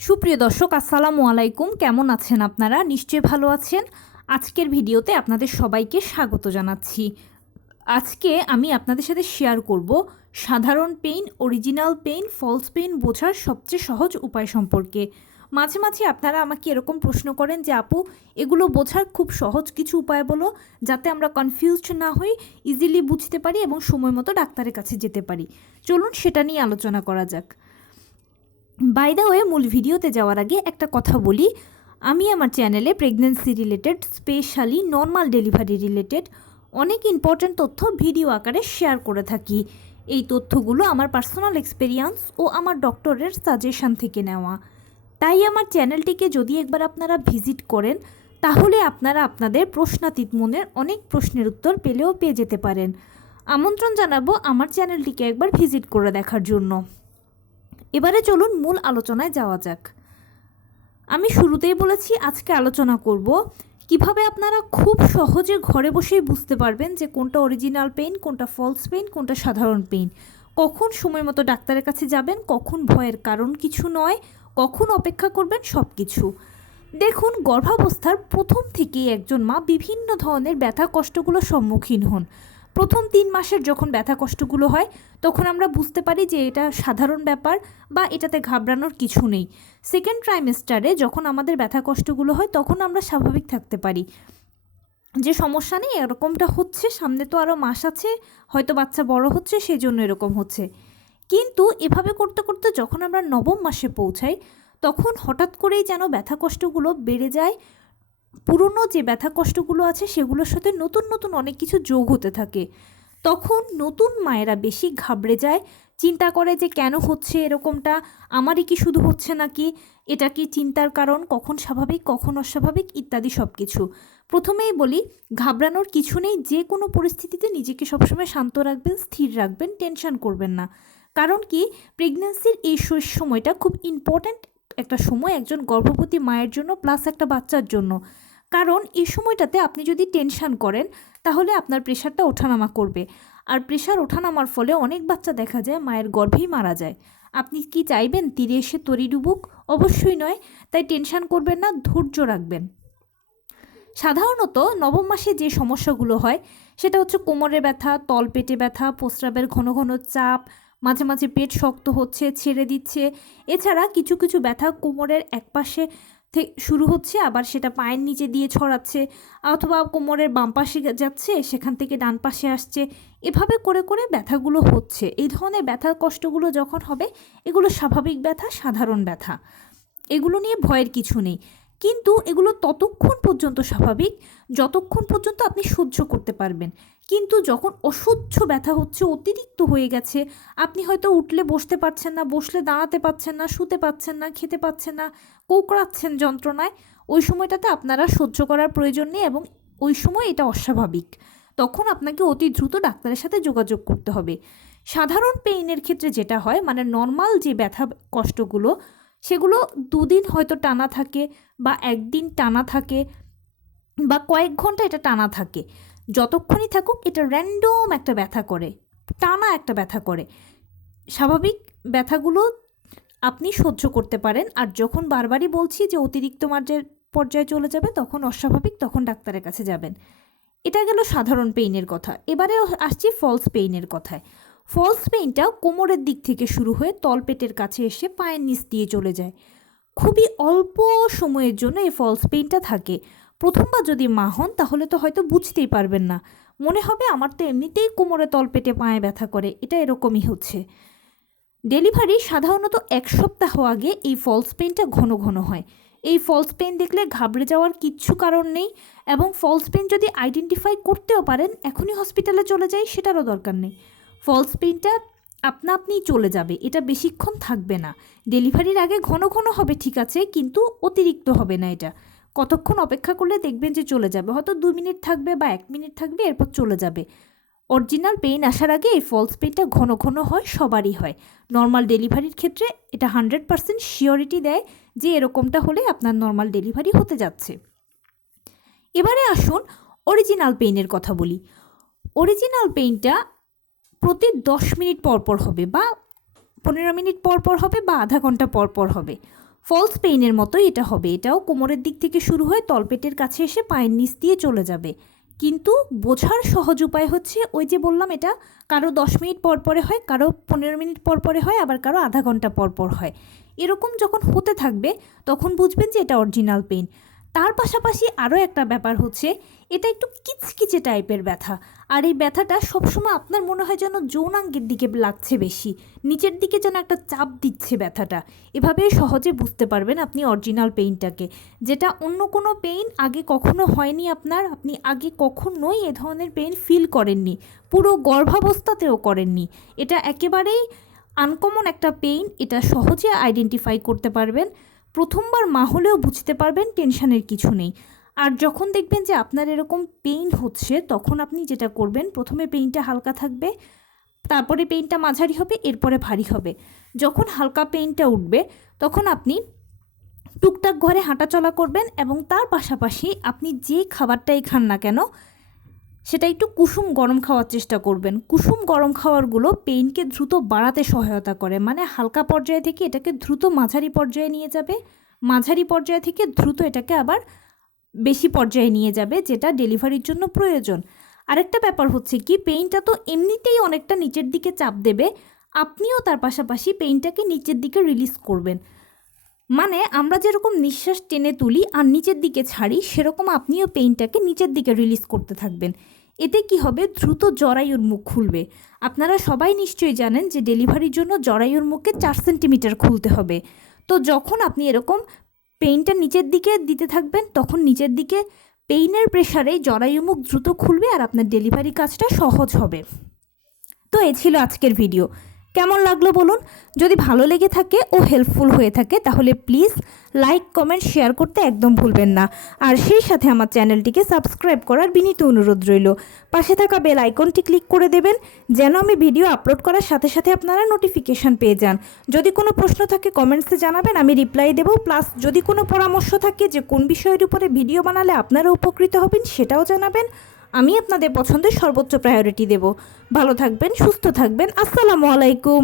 সুপ্রিয় দর্শক, আসসালামু আলাইকুম। কেমন আছেন আপনারা? নিশ্চয়ই ভালো আছেন। আজকের ভিডিওতে আপনাদের সবাইকে স্বাগত জানাচ্ছি। আজকে আমি আপনাদের সাথে শেয়ার করব সাধারণ pain, original pain, false pain বোঝার সবচেয়ে সহজ উপায় সম্পর্কে। মাঝে মাঝে আপনারা আমাকে এরকম প্রশ্ন করেন যে আপু, এগুলো বোঝার খুব সহজ কিছু উপায় বলো, যাতে আমরা কনফিউজড না হই, ইজিলি বুঝতে পারি এবং সময় মতো ডাক্তারের কাছে যেতে পারি। চলুন সেটা নিয়ে আলোচনা করা যাক। বাই দ্য ওয়ে, মূল ভিডিওতে যাওয়ার আগে একটা কথা বলি। আমি আমার চ্যানেলে pregnancy related, specially normal delivery related অনেক ইম্পর্ট্যান্ট তথ্য ভিডিও আকারে শেয়ার করে থাকি। এই তথ্যগুলো আমার পার্সোনাল এক্সপেরিয়েন্স ও আমার ডক্টরের সাজেশন থেকে নেওয়া। তাই আমার চ্যানেলটিকে যদি একবার আপনারা ভিজিট করেন, তাহলে আপনারা আপনাদের প্রশ্নাতীত মনের অনেক প্রশ্নের উত্তর পেয়ে যেতে পারেন। আমন্ত্রণ জানাবো আমার চ্যানেলটিকে একবার ভিজিট করে দেখার জন্য। এবারে চলুন মূল আলোচনায় যাওয়া যাক। আমি শুরুতেই বলেছি আজকে আলোচনা করব কিভাবে আপনারা খুব সহজে ঘরে বসেই বুঝতে পারবেন যে কোনটা অরিজিনাল পেইন, কোনটা ফলস পেইন, কোনটা সাধারণ পেইন। কখন সময় মতো ডাক্তারের কাছে যাবেন, কখন ভয়ের কারণ কিছু নয়, কখন অপেক্ষা করবেন, সব কিছু। দেখুন, গর্ভাবস্থার প্রথম থেকেই একজন মা বিভিন্ন ধরনের ব্যথা কষ্টগুলোর সম্মুখীন হন। প্রথম 3 মাসের যখন ব্যথা কষ্টগুলো হয়, তখন আমরা বুঝতে পারি যে এটা সাধারণ ব্যাপার বা এটাতে ঘাবড়ানোর কিছু নেই। সেকেন্ড ট্রাইমেস্টারে যখন আমাদের ব্যথা কষ্টগুলো হয়, তখন আমরা স্বাভাবিক থাকতে পারি যে সমস্যা নেই, এরকমটা হচ্ছে, সামনে তো আরও মাস আছে, হয়তো বাচ্চা বড় হচ্ছে, সেই জন্য এরকম হচ্ছে। কিন্তু এভাবে করতে করতে যখন আমরা 9ম মাসে পৌঁছাই, তখন হঠাৎ করেই যেন ব্যথা কষ্টগুলো বেড়ে যায়। পুরনো যে ব্যথা কষ্টগুলো আছে সেগুলোর সাথে নতুন নতুন অনেক কিছু যোগ হতে থাকে। তখন নতুন মায়েরা বেশি ঘাবড়ে যায়, চিন্তা করে যে কেন হচ্ছে এরকমটা, আমারই কি শুধু হচ্ছে নাকি, এটা কি চিন্তার কারণ, কখন স্বাভাবিক কখন অস্বাভাবিক ইত্যাদি সব কিছু। প্রথমেই বলি, ঘাবড়ানোর কিছু নেই। যে কোনো পরিস্থিতিতে নিজেকে সবসময় শান্ত রাখবেন, স্থির রাখবেন, টেনশন করবেন না। কারণ কি, প্রেগন্যান্সির এই সময়টা খুব ইম্পর্ট্যান্ট একটা সময় একজন গর্ভবতী মায়ের জন্য, প্লাস একটা বাচ্চার জন্য। কারণ এই সময়টাতে আপনি যদি টেনশন করেন, তাহলে আপনার প্রেশারটা ওঠানামা করবে। আর প্রেশার ওঠানামার ফলে অনেক বাচ্চা দেখা যায় মায়ের গর্ভেই মারা যায়। আপনি কি চাইবেন তীরে এসে তরি ডুবুক? অবশ্যই নয়। তাই টেনশন করবেন না, ধৈর্য রাখবেন। সাধারণত 9ম মাসে যে সমস্যাগুলো হয় সেটা হচ্ছে কোমরে ব্যথা, তলপেটে ব্যথা, প্রস্রাবের ঘন ঘন চাপ, মাঝে মাঝে পেট শক্ত হচ্ছে, ছেড়ে দিচ্ছে। এছাড়া কিছু কিছু ব্যথা কোমরের একপাশে শুরু হচ্ছে, আবার সেটা পায়ের নিচে দিয়ে ছড়াচ্ছে, অথবা কোমরের বাম পাশে যাচ্ছে, সেখান থেকে ডান পাশে আসছে। এভাবে করে করে ব্যথাগুলো হচ্ছে। এই ধরনের ব্যথার কষ্টগুলো যখন হবে, এগুলো স্বাভাবিক ব্যথা, সাধারণ ব্যথা, এগুলো নিয়ে ভয়ের কিছু নেই। কিন্তু এগুলো ততক্ষণ পর্যন্ত স্বাভাবিক যতক্ষণ পর্যন্ত আপনি সহ্য করতে পারবেন। কিন্তু যখন অসহ্য ব্যথা হচ্ছে, অতিরিক্ত হয়ে গেছে, আপনি হয়তো উঠলে বসতে পারছেন না, বসলে দাঁড়াতে পারছেন না, শুতে পারছেন না, খেতে পারছেন না, কোঁকড়াচ্ছেন যন্ত্রণায়, ওই সময়টাতে আপনারা সহ্য করার প্রয়োজন নেই এবং ওই সময় এটা অস্বাভাবিক। তখন আপনাকে অতি দ্রুত ডাক্তারের সাথে যোগাযোগ করতে হবে। সাধারণ পেইনের ক্ষেত্রে যেটা হয়, মানে নর্মাল যে ব্যথা কষ্টগুলো, সেগুলো 2 দিন হয়তো টানা থাকে, বা 1 দিন টানা থাকে, বা কয়েক ঘন্টা এটা টানা থাকে। যতক্ষণই থাকুক, এটা র্যান্ডম একটা ব্যথা করে, টানা একটা ব্যথা করে। স্বাভাবিক ব্যথাগুলো আপনি সহ্য করতে পারেন। আর যখন বারবারই বলছি যে অতিরিক্ত পর্যায়ে চলে যাবে, তখন অস্বাভাবিক, তখন ডাক্তারের কাছে যাবেন। এটা গেল সাধারণ পেইনের কথা। এবারে আসছি ফলস পেইনের কথায়। ফলস পেইনটা কোমরের দিক থেকে শুরু হয়ে তলপেটের কাছে এসে পায়ের নিচ দিয়ে চলে যায়। খুবই অল্প সময়ের জন্য এই ফলস পেইনটা থাকে। প্রথমবার যদি মা হন, তাহলে তো হয়তো বুঝতেই পারবেন না, মনে হবে আমার তো এমনিতেই কোমরে তলপেটে পায়ে ব্যথা করে, এটা এরকমই হচ্ছে। ডেলিভারি সাধারণত 1 সপ্তাহ আগে এই ফলস পেইনটা ঘন ঘন হয়। এই ফলস পেইন দেখলে ঘাবড়ে যাওয়ার কিচ্ছু কারণ নেই, এবং ফলস পেইন যদি আইডেন্টিফাই করতেও পারেন, এখনই হসপিটালে চলে যাই সেটারও দরকার নেই। ফলস পেইনটা আপনা আপনিই চলে যাবে, এটা বেশিক্ষণ থাকবে না। ডেলিভারির আগে ঘন ঘন হবে ঠিক আছে, কিন্তু অতিরিক্ত হবে না। এটা কতক্ষণ অপেক্ষা করলে দেখবেন যে চলে যাবে, হয়তো 2 মিনিট থাকবে বা 1 মিনিট থাকবে, এরপর চলে যাবে। অরিজিনাল পেইন আসার আগে এই ফলস পেইনটা ঘন ঘন হয়, সবারই হয়। নর্মাল ডেলিভারির ক্ষেত্রে এটা 100% শিওরিটি দেয় যে এরকমটা হলে আপনার নর্মাল ডেলিভারি হতে যাচ্ছে। এবারে আসুন অরিজিনাল পেইনের কথা বলি। অরিজিনাল পেইনটা প্রতি 10 মিনিট পর পর হবে, বা 15 মিনিট পর পর হবে, বা আধা ঘন্টা পর পর হবে। ফলস পেইনের মতোই এটা হবে। এটাও কোমরের দিক থেকে শুরু হয়ে তলপেটের কাছে এসে পায়ের নিচ দিয়ে চলে যাবে। কিন্তু বোঝার সহজ উপায় হচ্ছে ওই যে বললাম, এটা কারো 10 মিনিট পর পরে হয়, কারো 15 মিনিট পর পরে হয়, আবার কারো আধা ঘন্টা পর পর হয়। এরকম যখন হতে থাকবে তখন বুঝবেন যে এটা অরিজিনাল পেইন। তার পাশাপাশি আরও একটা ব্যাপার হচ্ছে, এটা একটু কিচকিচে টাইপের ব্যথা। আর এই ব্যথাটা সবসময় আপনার মনে হয় যেন যৌনাঙ্গের দিকে লাগছে বেশি, নিচের দিকে যেন একটা চাপ দিচ্ছে ব্যথাটা। এভাবে সহজে বুঝতে পারবেন আপনি অরিজিনাল পেইনটাকে, যেটা অন্য কোনো পেইন আগে কখনো হয়নি আপনার, আপনি আগে কখনোই এ ধরনের পেইন ফিল করেননি, পুরো গর্ভাবস্থাতেও করেননি। এটা একেবারেই আনকমন একটা পেইন, এটা সহজে আইডেন্টিফাই করতে পারবেন। প্রথমবার মা হলেও বুঝতে পারবেন, টেনশনের কিছু নেই। আর যখন দেখবেন যে আপনার এরকম পেইন হচ্ছে, তখন আপনি যেটা করবেন, প্রথমে পেইনটা হালকা থাকবে, তারপরে পেইনটা মাঝারি হবে, এরপরে ভারী হবে। যখন হালকা পেইনটা উঠবে তখন আপনি টুকটাক ঘরে হাঁটাচলা করবেন, এবং তার পাশাপাশি আপনি যে খাবারটাই খান না কেন সেটা একটু কুসুম গরম খাওয়ার চেষ্টা করবেন। কুসুম গরম খাবারগুলো পেইনকে দ্রুত বাড়াতে সহায়তা করে, মানে হালকা পর্যায়ে থেকে এটাকে দ্রুত মাঝারি পর্যায়ে নিয়ে যাবে, মাঝারি পর্যায়ে থেকে দ্রুত এটাকে আবার বেশি পর্যায়ে নিয়ে যাবে, যেটা ডেলিভারির জন্য প্রয়োজন। আরেকটা ব্যাপার হচ্ছে কি, পেইনটা তো এমনিতেই অনেকটা নিচের দিকে চাপ দেবে, আপনিও তার পাশাপাশি পেইনটাকে নিচের দিকে রিলিজ করবেন। মানে আমরা যেরকম নিঃশ্বাস টেনে তুলি আর নিচের দিকে ছাড়ি, সেরকম আপনিও পেইনটাকে নিচের দিকে রিলিজ করতে থাকবেন। এতে কি হবে, দ্রুত জরায়ুর মুখ খুলবে। আপনারা সবাই নিশ্চয়ই জানেন যে ডেলিভারির জন্য জরায়ুর মুখে 4 সেন্টিমিটার খুলতে হবে। তো যখন আপনি এরকম পেইনটা নিচের দিকে দিতে থাকবেন, তখন নিচের দিকে পেইনের প্রেসারে জরায়ু মুখ দ্রুত খুলবে আর আপনার ডেলিভারি কাজটা সহজ হবে। তো এ ছিল আজকের ভিডিও। কেমন লাগলো বলুন? যদি ভালো লেগে থাকে ও হেল্পফুল হয়ে থাকে তাহলে প্লিজ লাইক, কমেন্ট, শেয়ার করতে একদম ভুলবেন না। আর সেই সাথে আমার চ্যানেলটিকে সাবস্ক্রাইব করার বিনীত অনুরোধ রইল। পাশে থাকা বেল আইকনটি ক্লিক করে দেবেন, যেন আমি ভিডিও আপলোড করার সাথে সাথে আপনারা নোটিফিকেশান পেয়ে যান। যদি কোনো প্রশ্ন থাকে কমেন্টসে জানাবেন, আমি রিপ্লাই দেবো। প্লাস যদি কোনো পরামর্শ থাকে যে কোন বিষয়ের উপরে ভিডিও বানালে আপনারা উপকৃত হবেন, সেটাও জানাবেন। আমি আপনাদের পছন্দের সর্বোচ্চ প্রায়োরিটি দেব। ভালো থাকবেন, সুস্থ থাকবেন। আসসালামু আলাইকুম।